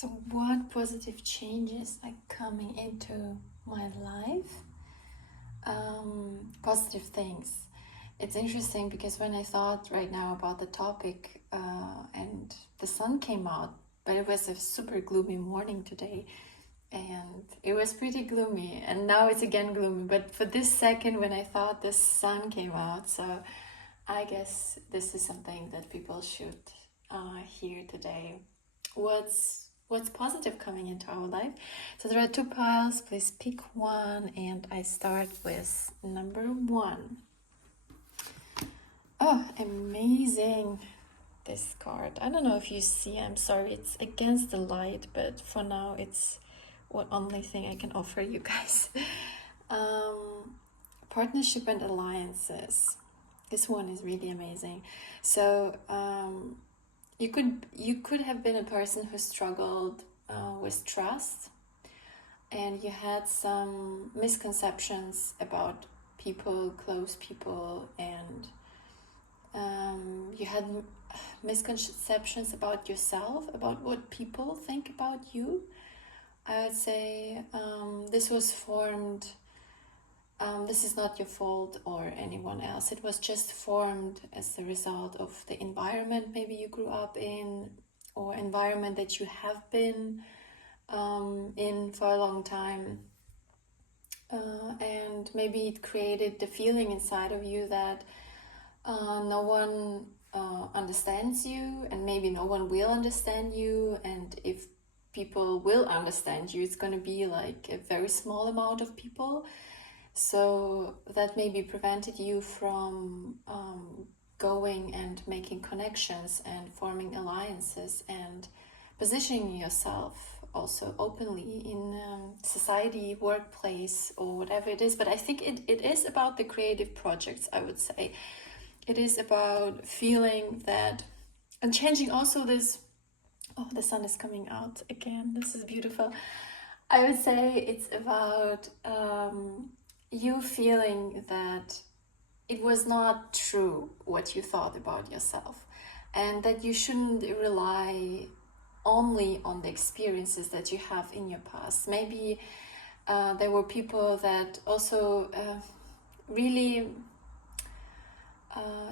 So what positive changes are coming into my life? Positive things. It's interesting because when I thought right now about the topic and the sun came out, but it was a super gloomy morning today and it was pretty gloomy, and now it's again gloomy, but for this second when I thought the sun came out, so I guess this is something that people should hear today. What's positive coming into our life? So there are two piles, please pick one, and I start with number one. Oh, amazing, this card. I don't know if you see, I'm sorry, it's against the light, but for now it's what only thing I can offer you guys. Partnership and alliances. This one is really amazing. So you could have been a person who struggled with trust, and you had some misconceptions about people, close people, and you had misconceptions about yourself, about what people think about you. I would say this was formed, this is not your fault or anyone else. It was just formed as a result of the environment maybe you grew up in, or environment that you have been in for a long time. And maybe it created the feeling inside of you that no one understands you, and maybe no one will understand you, and if people will understand you, it's going to be like a very small amount of people. So that maybe prevented you from going and making connections and forming alliances and positioning yourself also openly in society, workplace, or whatever it is. But I think it is about the creative projects, I would say. It is about feeling that, and changing also this, oh, the sun is coming out again, this is beautiful. I would say it's about you feeling that it was not true what you thought about yourself, and that you shouldn't rely only on the experiences that you have in your past. Maybe there were people that also really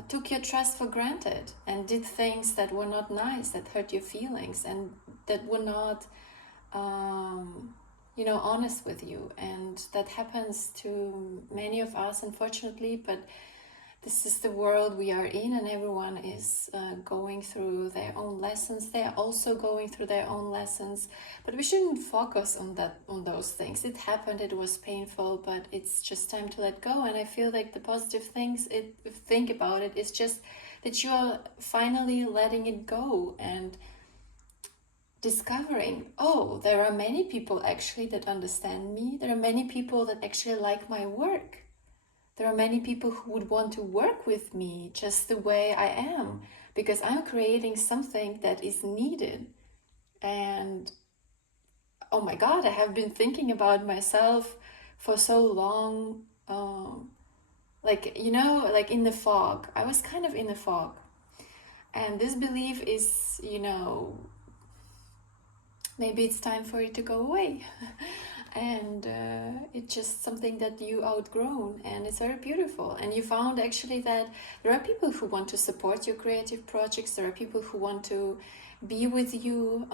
took your trust for granted and did things that were not nice, that hurt your feelings, and that were not honest with you. And that happens to many of us, unfortunately, but this is the world we are in, and everyone is going through their own lessons. They are also going through their own lessons, but we shouldn't focus on those things. It happened, it was painful, but it's just time to let go. And I feel like the positive things, think about it, is just that you are finally letting it go and discovering, oh, there are many people actually that understand me. There are many people that actually like my work. There are many people who would want to work with me just the way I am, because I'm creating something that is needed. And oh my God, I have been thinking about myself for so long, like in the fog. I was kind of in the fog. And this belief is, maybe it's time for it to go away. And it's just something that you outgrown, and it's very beautiful. And you found actually that there are people who want to support your creative projects. There are people who want to be with you,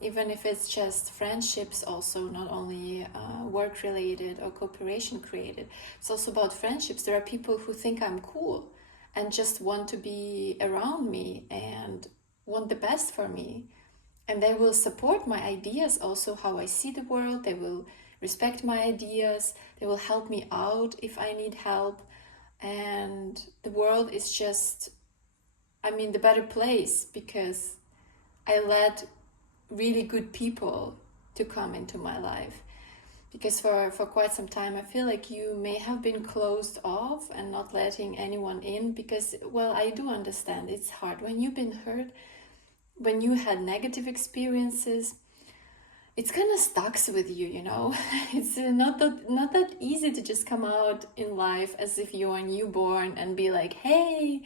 even if it's just friendships also, not only work related or cooperation created. It's also about friendships. There are people who think I'm cool and just want to be around me and want the best for me. And they will support my ideas also, how I see the world. They will respect my ideas. They will help me out if I need help. And the world is just, the better place, because I let really good people to come into my life. Because for quite some time, I feel like you may have been closed off and not letting anyone in, because, well, I do understand it's hard when you've been hurt. When you had negative experiences, it's kind of stuck with you, It's not that easy to just come out in life as if you're a newborn and be like, hey,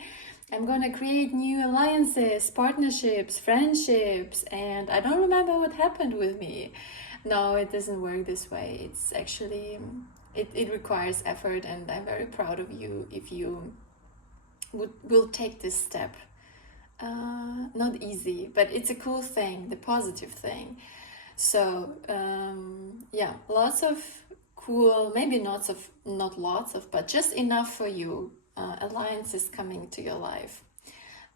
I'm gonna create new alliances, partnerships, friendships, and I don't remember what happened with me. No, it doesn't work this way. It's actually, it requires effort, and I'm very proud of you if you will take this step. Not easy, but it's a cool thing, the positive thing. So yeah, lots of cool, maybe not lots of, but just enough for you, alliances coming to your life.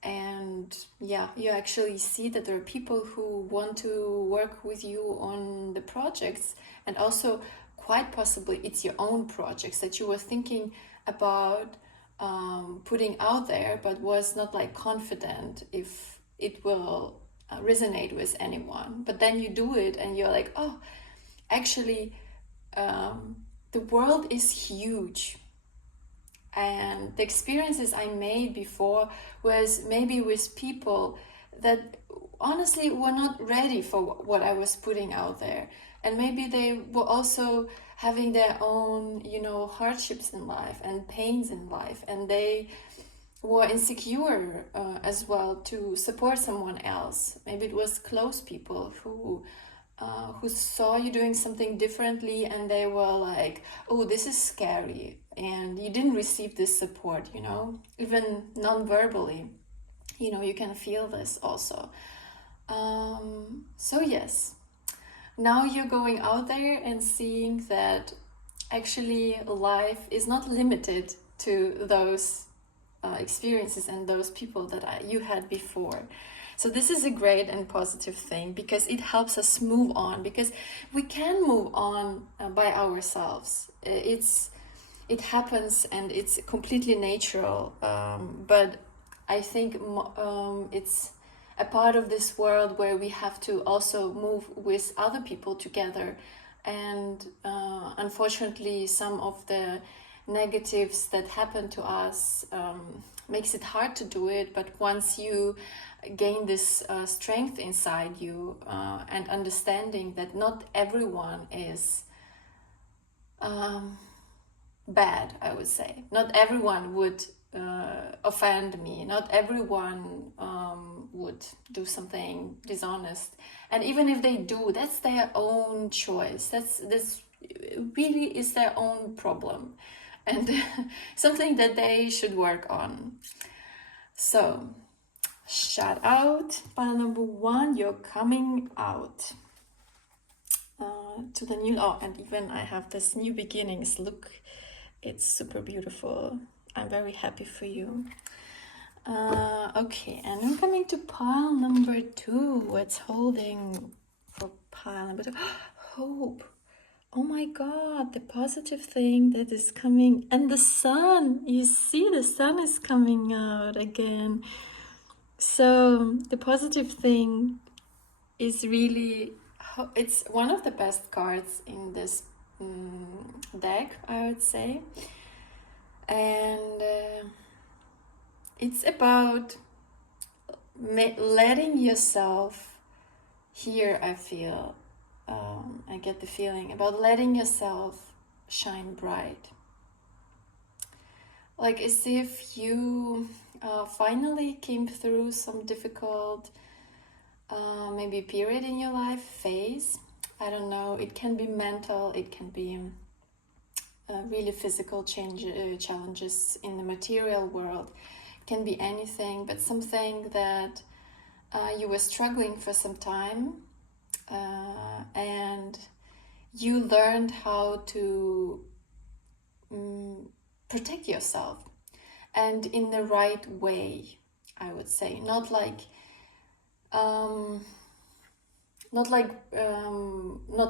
And yeah, you actually see that there are people who want to work with you on the projects, and also quite possibly it's your own projects that you were thinking about putting out there, but was not like confident if it will resonate with anyone. But then you do it and you're like, oh, actually the world is huge, and the experiences I made before was maybe with people that honestly were not ready for what I was putting out there, and maybe they were also having their own, you know, hardships in life and pains in life, and they were insecure as well to support someone else. Maybe it was close people who saw you doing something differently, and they were like, oh, this is scary, and you didn't receive this support, you know, even non-verbally, you know, you can feel this also. So yes, now you're going out there and seeing that actually life is not limited to those experiences and those people that you had before. So this is a great and positive thing, because it helps us move on, because we can move on by ourselves. It happens and it's completely natural, but I think it's a part of this world where we have to also move with other people together. And unfortunately, some of the negatives that happen to us makes it hard to do it. But once you gain this strength inside you and understanding that not everyone is bad, I would say. Not everyone would offend me. Not everyone would do something dishonest. And even if they do, that's their own choice. That's really is their own problem, and something that they should work on. So, shout out, pile number 1, you're coming out to the new. Oh, and even I have this new beginnings. Look, it's super beautiful. I'm very happy for you. Okay, and I'm coming to pile number 2. What's holding for pile number 2? Hope. Oh my God, the positive thing that is coming. And the sun, you see the sun is coming out again. So the positive thing is really, it's one of the best cards in this deck, I would say. And it's about letting yourself, here I feel, I get the feeling about letting yourself shine bright. Like as if you finally came through some difficult maybe period in your life, phase. I don't know, it can be mental, it can be really physical challenges in the material world. It can be anything, but something that you were struggling for some time, and you learned how to protect yourself, and in the right way, I would say. Not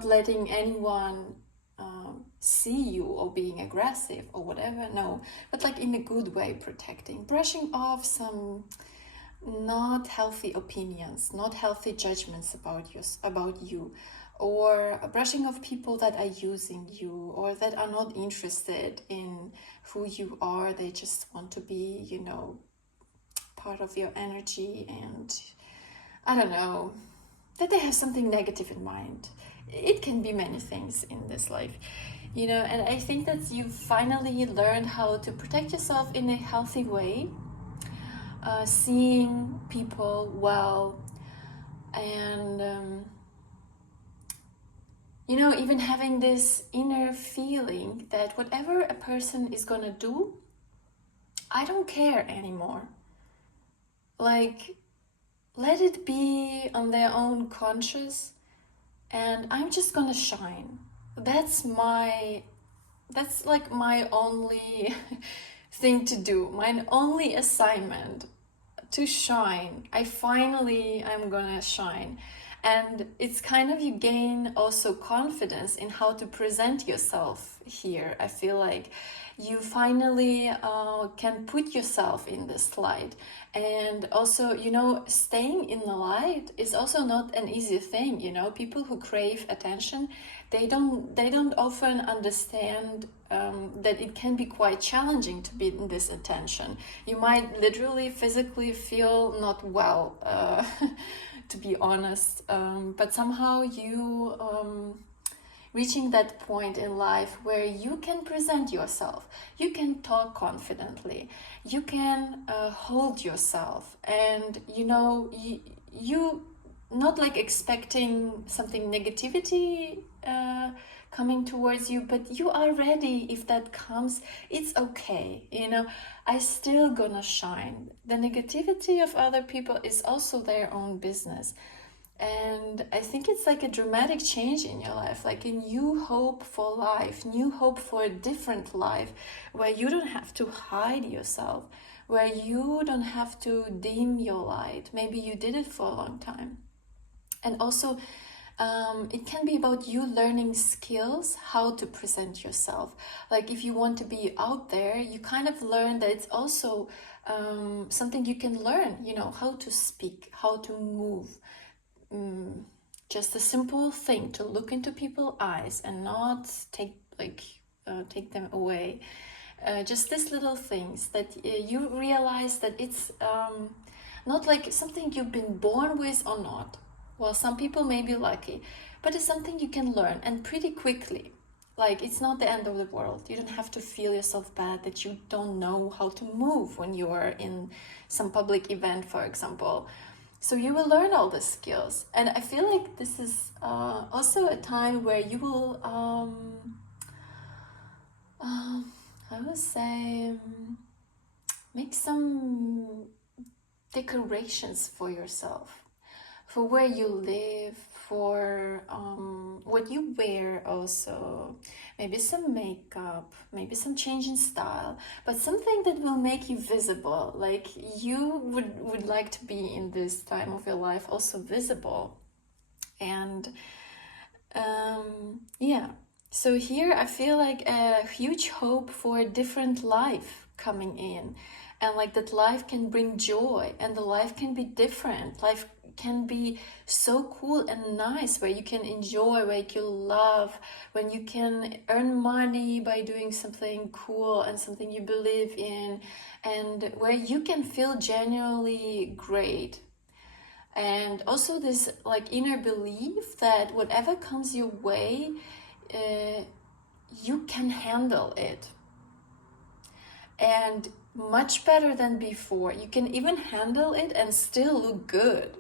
letting anyone see you or being aggressive or whatever, no, but like in a good way, protecting, brushing off some not healthy opinions, not healthy judgments about you, or brushing off people that are using you or that are not interested in who you are. They just want to be, you know, part of your energy, and I don't know, that they have something negative in mind. It can be many things in this life, you know, and I think that you finally learned how to protect yourself in a healthy way, seeing people well, and you know, even having this inner feeling that whatever a person is gonna do, I don't care anymore. Like, let it be on their own conscious, and I'm just gonna shine. That's like my only thing to do, my only assignment, to shine. I'm gonna shine. And it's kind of, you gain also confidence in how to present yourself here. I feel like you finally can put yourself in this light. And also, you know, staying in the light is also not an easy thing. You know, people who crave attention, they don't often understand that it can be quite challenging to be in this attention. You might literally physically feel not well, to be honest, but somehow you reaching that point in life where you can present yourself, you can talk confidently, you can hold yourself, and you know, you not like expecting something negativity coming towards you, but you are ready. If that comes, it's okay, you know. I still gonna shine. The negativity of other people is also their own business. And I think it's like a dramatic change in your life, like a new hope for life, new hope for a different life, where you don't have to hide yourself, where you don't have to dim your light. Maybe you did it for a long time. And also, it can be about you learning skills, how to present yourself. Like if you want to be out there, you kind of learn that it's also something you can learn, you know, how to speak, how to move. Just a simple thing to look into people's eyes and not take them away. Just these little things that you realize that it's not like something you've been born with or not. Well, some people may be lucky, but it's something you can learn, and pretty quickly. Like, it's not the end of the world. You don't have to feel yourself bad that you don't know how to move when you are in some public event, for example. So you will learn all the skills. And I feel like this is also a time where you will, I would say, make some decorations for yourself, for where you live, for what you wear also, maybe some makeup, maybe some change in style, but something that will make you visible, like you would like to be in this time of your life also visible. And yeah, so here I feel like a huge hope for a different life coming in, and like that life can bring joy, and the life can be different. Life can be so cool and nice, where you can enjoy, where you can love, when you can earn money by doing something cool and something you believe in, and where you can feel genuinely great. And also this like inner belief that whatever comes your way, you can handle it, and much better than before. You can even handle it and still look good.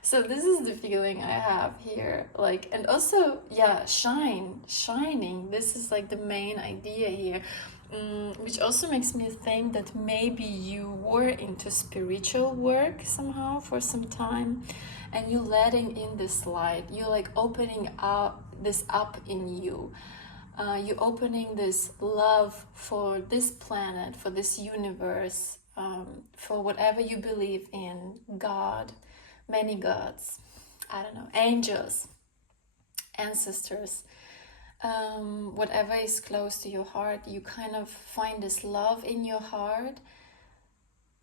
So this is the feeling I have here. Like, and also, yeah, shining. This is like the main idea here. Which also makes me think that maybe you were into spiritual work somehow for some time, and you letting in this light, you like opening up this up in you. You opening this love for this planet, for this universe, for whatever you believe in, God, many gods, I don't know, angels, ancestors, whatever is close to your heart. You kind of find this love in your heart,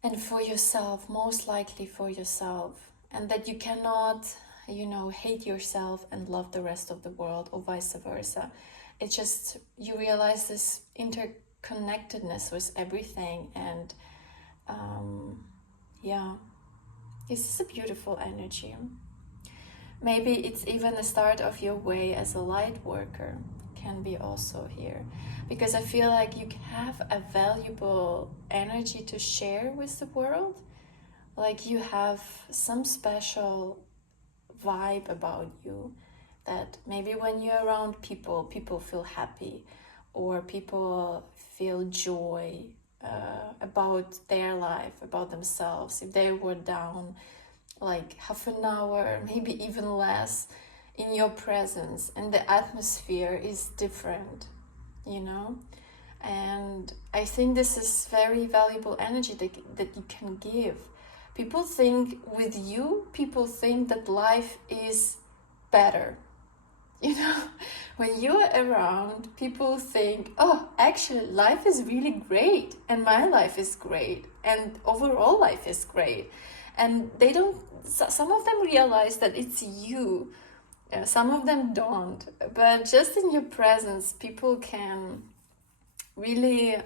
and for yourself, most likely for yourself, and that you cannot, you know, hate yourself and love the rest of the world, or vice versa. It's just, you realize this interconnectedness with everything, and yeah, this is a beautiful energy. Maybe it's even the start of your way as a light worker, can be also here, because I feel like you have a valuable energy to share with the world. like you have some special vibe about you that maybe when you're around people, people feel happy, or people feel joy about their life, about themselves. If they were down, like half an hour, maybe even less, in your presence, and the atmosphere is different, you know? And I think this is very valuable energy that you can give. People think with you, people think that life is better. You know, when you're around, people think, oh, actually, life is really great, and my life is great, and overall life is great. And they don't, some of them realize that it's you, some of them don't. But just in your presence, people can really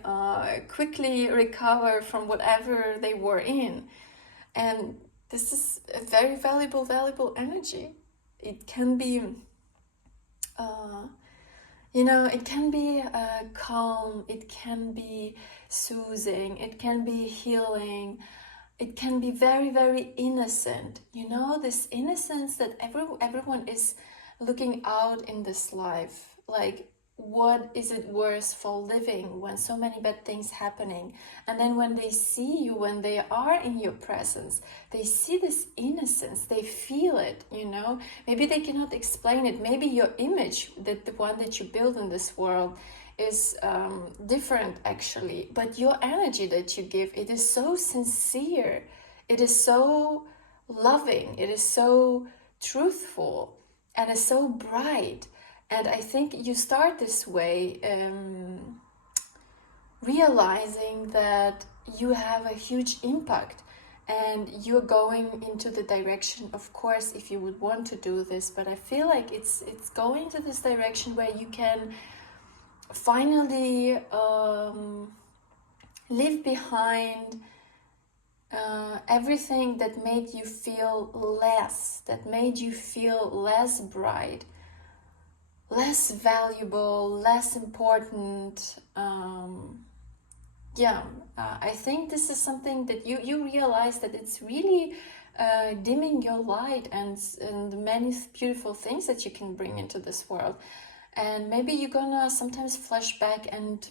quickly recover from whatever they were in. And this is a very valuable energy. It can be it can be calm, it can be soothing, it can be healing, it can be very innocent. This innocence that everyone is looking out in this life. Like, what is it worth for living when so many bad things happening? And then when they see you, when they are in your presence, they see this innocence, they feel it. Maybe they cannot explain it. Maybe your image, that the one that you build in this world, is different actually, but your energy that you give, it is so sincere, it is so loving, it is so truthful, and is so bright. And I think you start this way, realizing that you have a huge impact, and you're going into the direction, of course, if you would want to do this, but I feel like it's going to this direction where you can finally leave behind everything that made you feel less bright, less valuable, less important. I think this is something that you realize that it's really dimming your light and the many beautiful things that you can bring into this world. And maybe you're gonna sometimes flash back and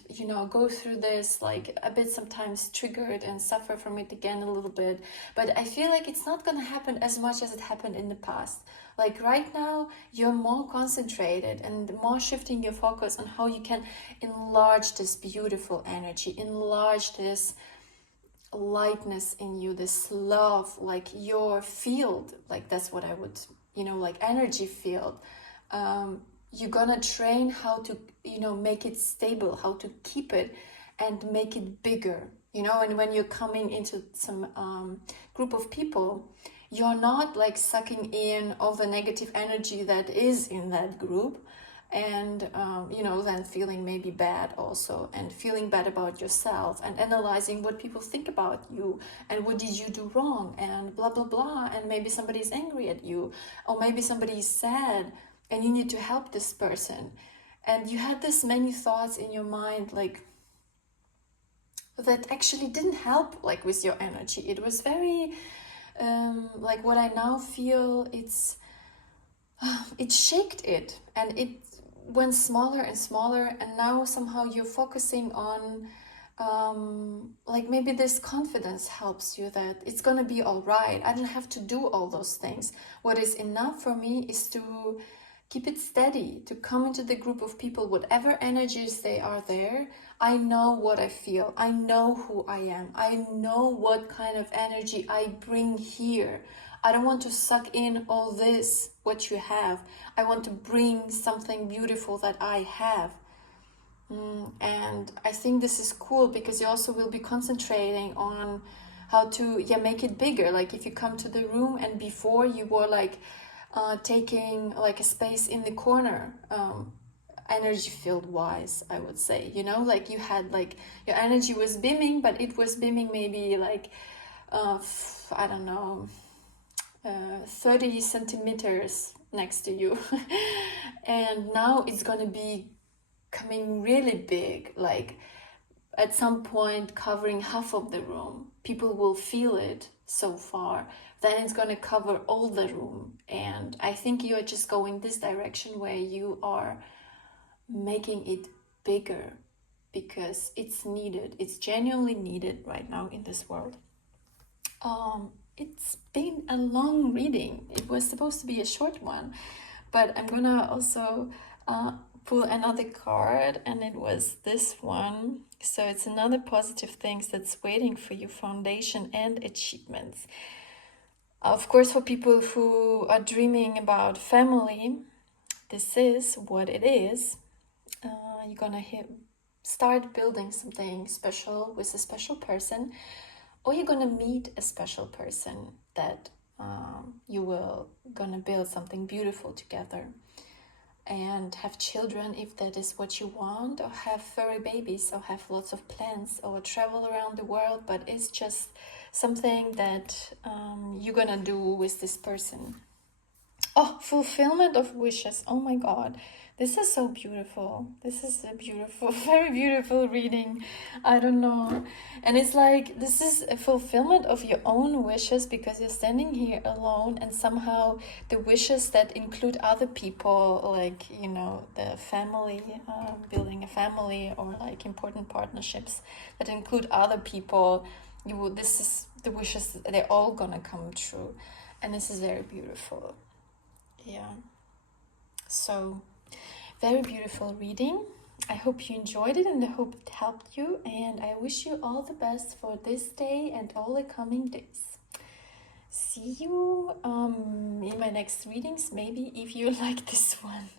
go through this like a bit, sometimes triggered, and suffer from it again a little bit. But I feel like it's not gonna happen as much as it happened in the past. Like right now, you're more concentrated and more shifting your focus on how you can enlarge this beautiful energy, enlarge this lightness in you, this love, like your field. Like that's what I would, like energy field. You're gonna train how to make it stable, how to keep it and make it bigger, and when you're coming into some group of people, you're not like sucking in all the negative energy that is in that group, and then feeling maybe bad also, and feeling bad about yourself, and analyzing what people think about you, and what did you do wrong, and blah blah blah, and maybe somebody's angry at you, or maybe somebody's sad and you need to help this person, and you had this many thoughts in your mind, like that actually didn't help, like with your energy. It was very like what I now feel, it shaked it, and it went smaller and smaller, and now somehow you're focusing on like maybe this confidence helps you that it's gonna be all right. I don't have to do all those things. What is enough for me is to keep it steady, to come into the group of people, whatever energies they are there. I know what I feel. I know who I am. I know what kind of energy I bring here. I don't want to suck in all this, what you have. I want to bring something beautiful that I have. And I think this is cool because you also will be concentrating on how to make it bigger. Like if you come to the room and before you were like taking like a space in the corner, energy field wise, I would say, like you had like your energy was beaming, but it was beaming maybe like I don't know, 30 centimeters next to you. And now it's gonna be coming really big, like at some point covering half of the room. People will feel it so far. Then it's going to cover all the room. And I think you're just going this direction where you are making it bigger because it's needed. It's genuinely needed right now in this world. It's been a long reading. It was supposed to be a short one, but I'm gonna also pull another card, and it was this one. So it's another positive things that's waiting for you, foundation and achievements. Of course, for people who are dreaming about family, this is what it is. You're gonna start building something special with a special person, or you're gonna meet a special person that you will gonna build something beautiful together and have children if that is what you want, or have furry babies, or have lots of plans, or travel around the world, but it's just something that you're gonna do with this person. Oh, fulfillment of wishes. Oh my God. This is so beautiful. This is a beautiful, very beautiful reading. I don't know. And it's like, this is a fulfillment of your own wishes because you're standing here alone, and somehow the wishes that include other people, like, you know, the family, building a family, or like important partnerships that include other people, this is the wishes, they're all gonna come true. And this is very beautiful. Yeah, so very beautiful reading. I hope you enjoyed it, and I hope it helped you, and I wish you all the best for this day and all the coming days. See you in my next readings, maybe, if you like this one.